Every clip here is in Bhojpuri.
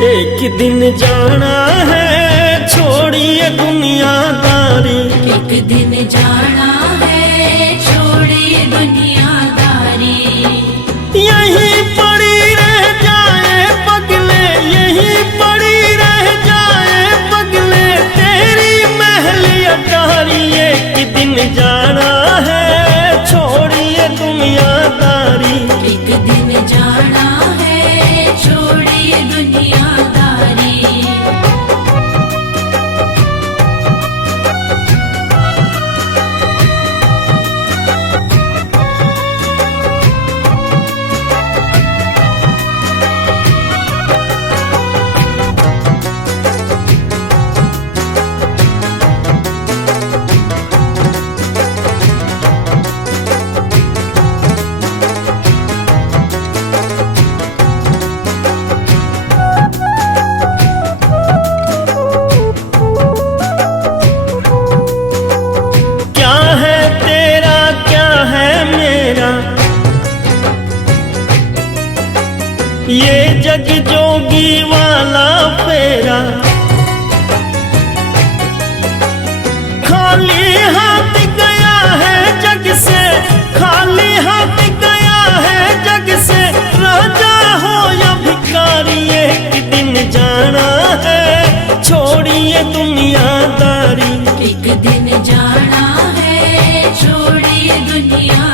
एक दिन जाना है छोड़िए दुनियादारी, एक दिन जाना है छोड़िए दुनियादारी। यहीं पड़ी रह जाए पगले, यहीं पड़ी रह जाए पगले तेरी महल अटारी। एक दिन जाना है छोड़िए दुनियादारी, एक दिन जाना है छोड़िए दुनियादारी। ये जग जोगी वाला फेरा, खाली हाथ गया है जग से, खाली हाथ गया है जग से, राजा हो या भिखारी। एक दिन जाना है छोड़िए दुनियादारी, एक दिन जाना है छोड़िए दुनियादारी।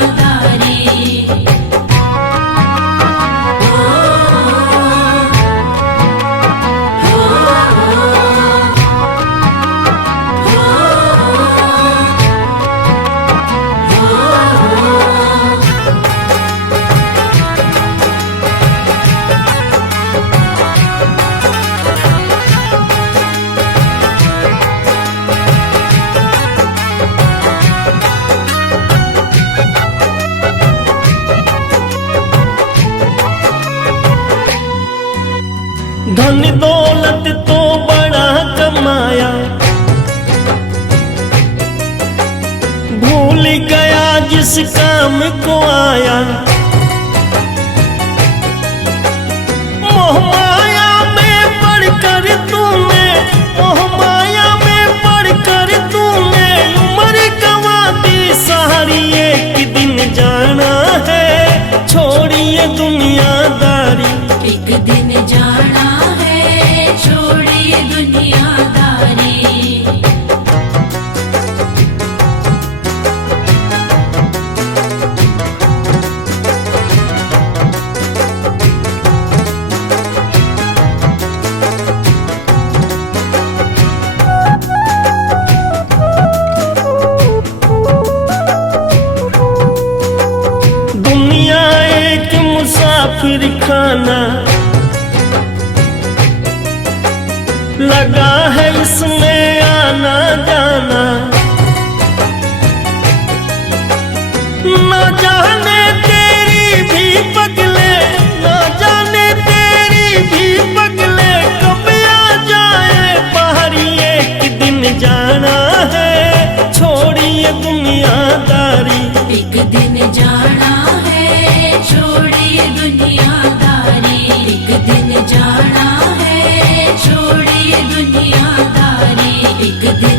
धन दौलत तो बड़ा कमाया, भूल गया जिस काम को आया। मोह माया में पढ़कर तूने, मोह माया में पढ़कर तूने उम्र गंवा दी सारी। एक दिन जाना है छोड़िए दुनियादारी, एक दिन जाना है छोड़िए दुनियादारी। दुनिया एक मुसाफिर खाना, लगा है इसमें आना जाना। न जाने तेरी भी पगले, न जाने तेरी भी पगले कब आ जाए बाहरी। एक दिन जाना है छोड़िए दुनियादारी, एक दिन जाना है छोड़िए दुनियादारी। एक दिन जाना है छोड़िए दुनियादारी। एक दिन